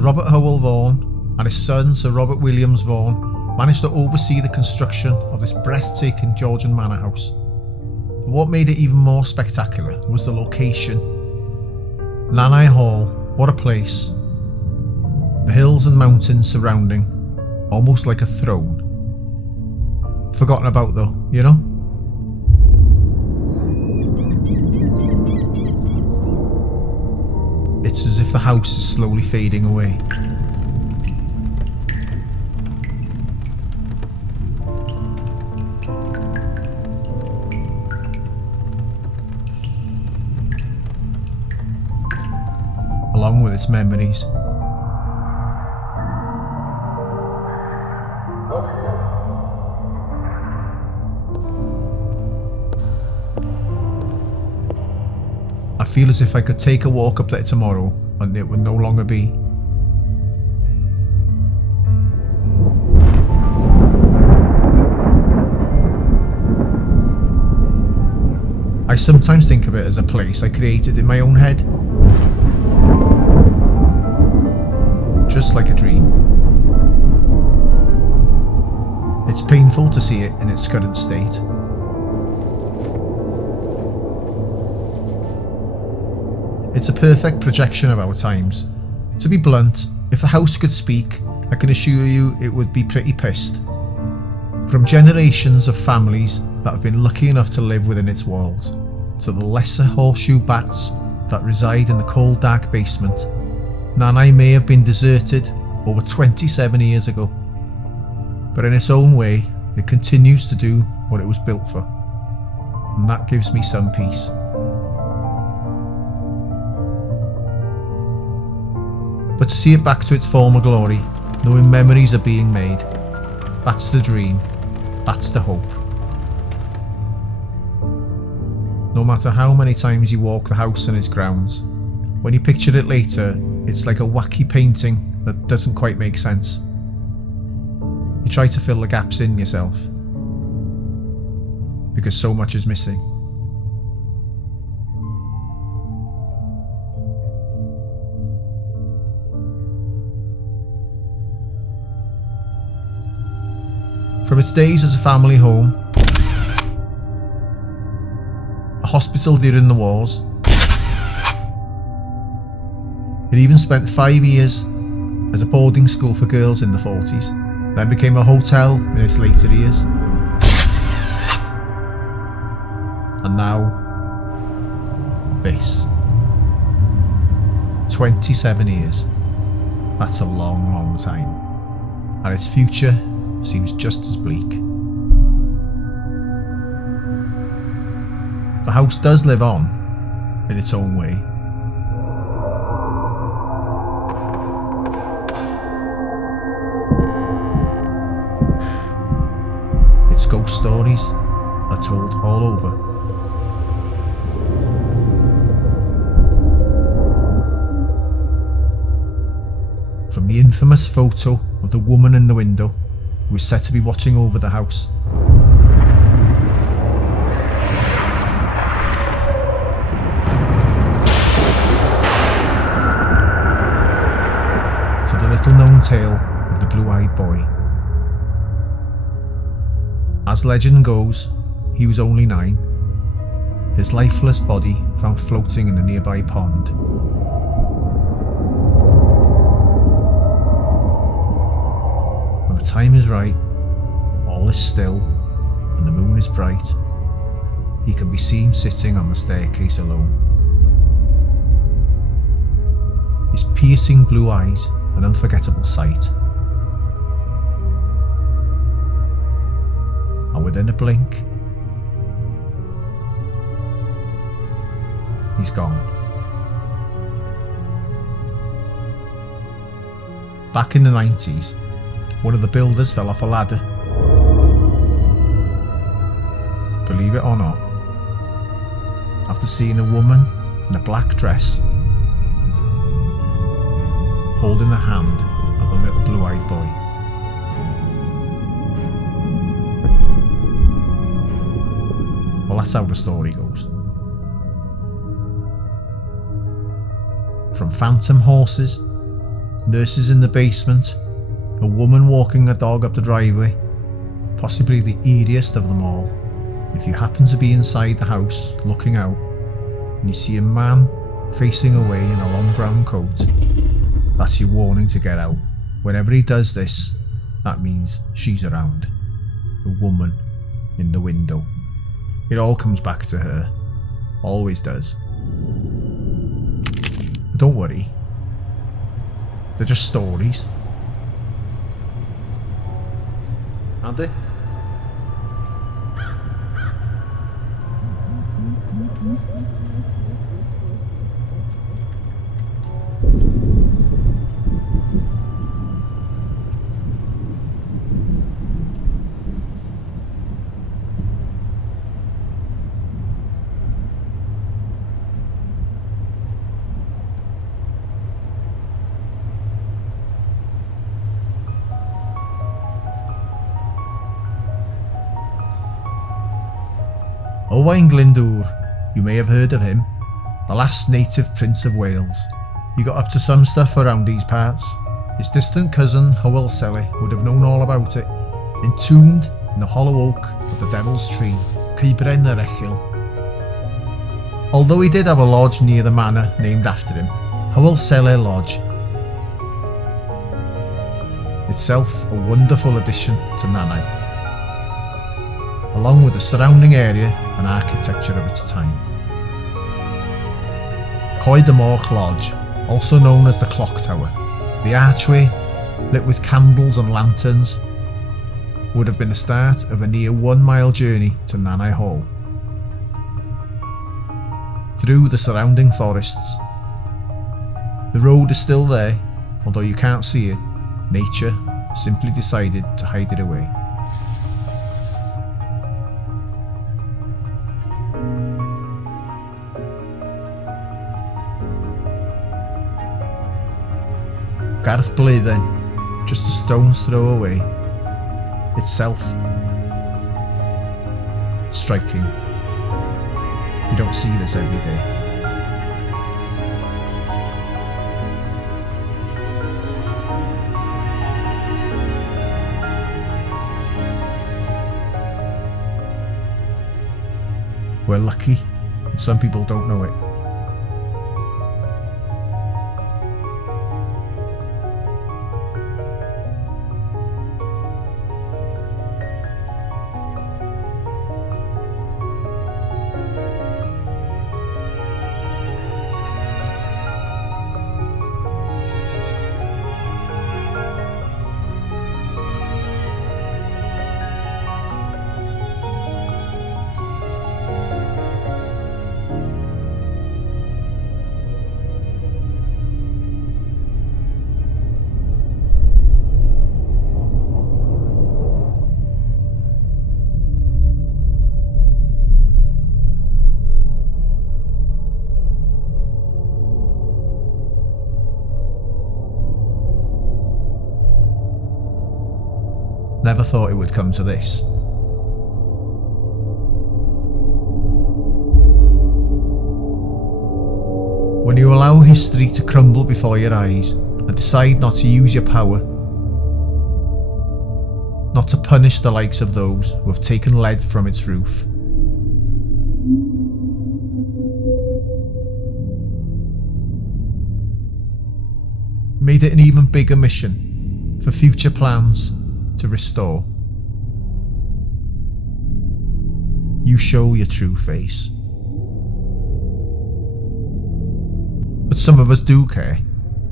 Sir Robert Howell Vaughan and his son Sir Robert Williams Vaughan managed to oversee the construction of this breathtaking Georgian manor house. But what made it even more spectacular was the location. Nannau Hall, what a place. The hills and mountains surrounding, almost like a throne. Forgotten about though, you know? It's as if the house is slowly fading away. Along with its memories. I feel as if I could take a walk up there tomorrow and it would no longer be. I sometimes think of it as a place I created in my own head. Just like a dream. It's painful to see it in its current state. It's a perfect projection of our times. To be blunt, if the house could speak, I can assure you it would be pretty pissed. From generations of families that have been lucky enough to live within its walls, to the lesser horseshoe bats that reside in the cold dark basement, Nannau may have been deserted over 27 years ago. But in its own way, it continues to do what it was built for. And that gives me some peace. But to see it back to its former glory, knowing memories are being made, that's the dream, that's the hope. No matter how many times you walk the house and its grounds, when you picture it later, it's like a wacky painting that doesn't quite make sense. You try to fill the gaps in yourself, because so much is missing. From its days as a family home, a hospital during the wars, it even spent 5 years as a boarding school for girls in the 40s, then became a hotel in its later years. And now, this. 27 years. That's a long, long time. And its future seems just as bleak. The house does live on, in its own way. Its ghost stories are told all over. From the infamous photo of the woman in the window who is said to be watching over the house, to the little known tale of the blue-eyed boy. As legend goes, he was only 9, his lifeless body found floating in a nearby pond. When the time is right, all is still, and the moon is bright, he can be seen sitting on the staircase alone. His piercing blue eyes, an unforgettable sight. And within a blink, he's gone. Back in the 90s, one of the builders fell off a ladder. Believe it or not, after seeing a woman in a black dress holding the hand of a little blue-eyed boy. Well, that's how the story goes. From phantom horses, nurses in the basement, a woman walking a dog up the driveway, possibly the eeriest of them all. If you happen to be inside the house looking out and you see a man facing away in a long brown coat, that's your warning to get out. Whenever he does this, that means she's around. The woman in the window. It all comes back to her. Always does. But don't worry. They're just stories. Aren't they? I.Owen Glyndŵr, you may have heard of him, the last native Prince of Wales. He got up to some stuff around these parts. His distant cousin I.Owen would have known all about it. Entombed in the hollow oak of the Devil's Tree, Cybren yr Echil. Although he did have a lodge near the manor named after him, I.Owen Lodge, itself a wonderful addition to Nannau, along with the surrounding area and architecture of its time. Coed y Morch Lodge, also known as the Clock Tower, the archway, lit with candles and lanterns, would have been the start of a near 1 mile journey to Nannau Hall. Through the surrounding forests. The road is still there, although you can't see it. Nature simply decided to hide it away. Garth Blythen, just a stone's throw away, itself striking. You don't see this every day. We're lucky, and some people don't know it. Never thought it would come to this. When you allow history to crumble before your eyes and decide not to use your power, not to punish the likes of those who have taken lead from its roof, made it an even bigger mission for future plans to restore. You show your true face. But some of us do care.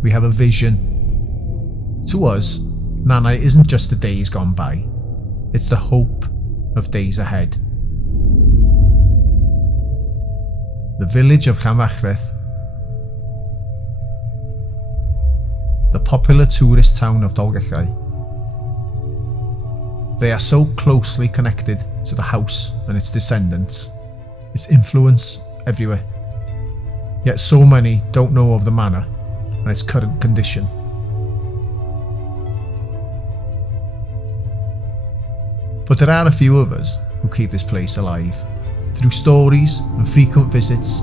We have a vision. To us, Nannau isn't just the days gone by, it's the hope of days ahead. The village of Llanfachredd, the popular tourist town of Dolgellau, they are so closely connected to the house and its descendants, its influence everywhere. Yet so many don't know of the manor and its current condition. But there are a few of us who keep this place alive, through stories and frequent visits.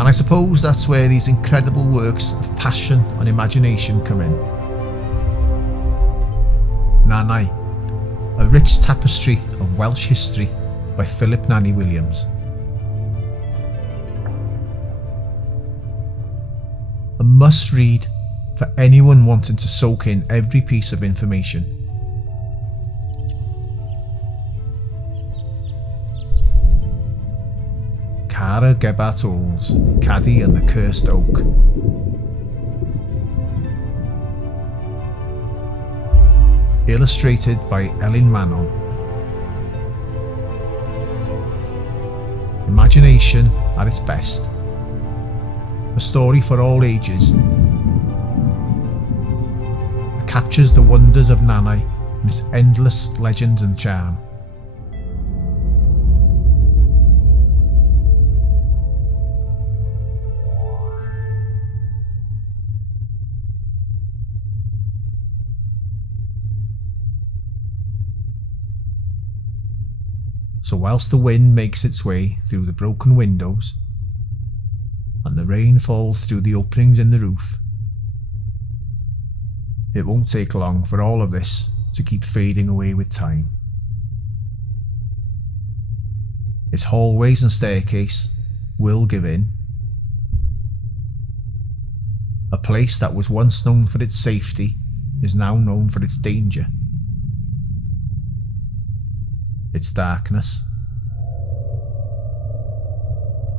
And I suppose that's where these incredible works of passion and imagination come in. Nannau, a rich tapestry of Welsh history by Philip Nanny Williams. A must read for anyone wanting to soak in every piece of information. Cara Gebhart All's Caddy and the Cursed Oak. Illustrated by Manor. Imagination at its best. A story for all ages. It captures the wonders of Nannau and its endless legends and charm. So whilst the wind makes its way through the broken windows and the rain falls through the openings in the roof, it won't take long for all of this to keep fading away with time. Its hallways and staircase will give in. A place that was once known for its safety is now known for its danger. Its darkness,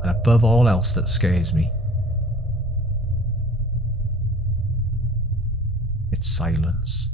and above all else that scares me, its silence.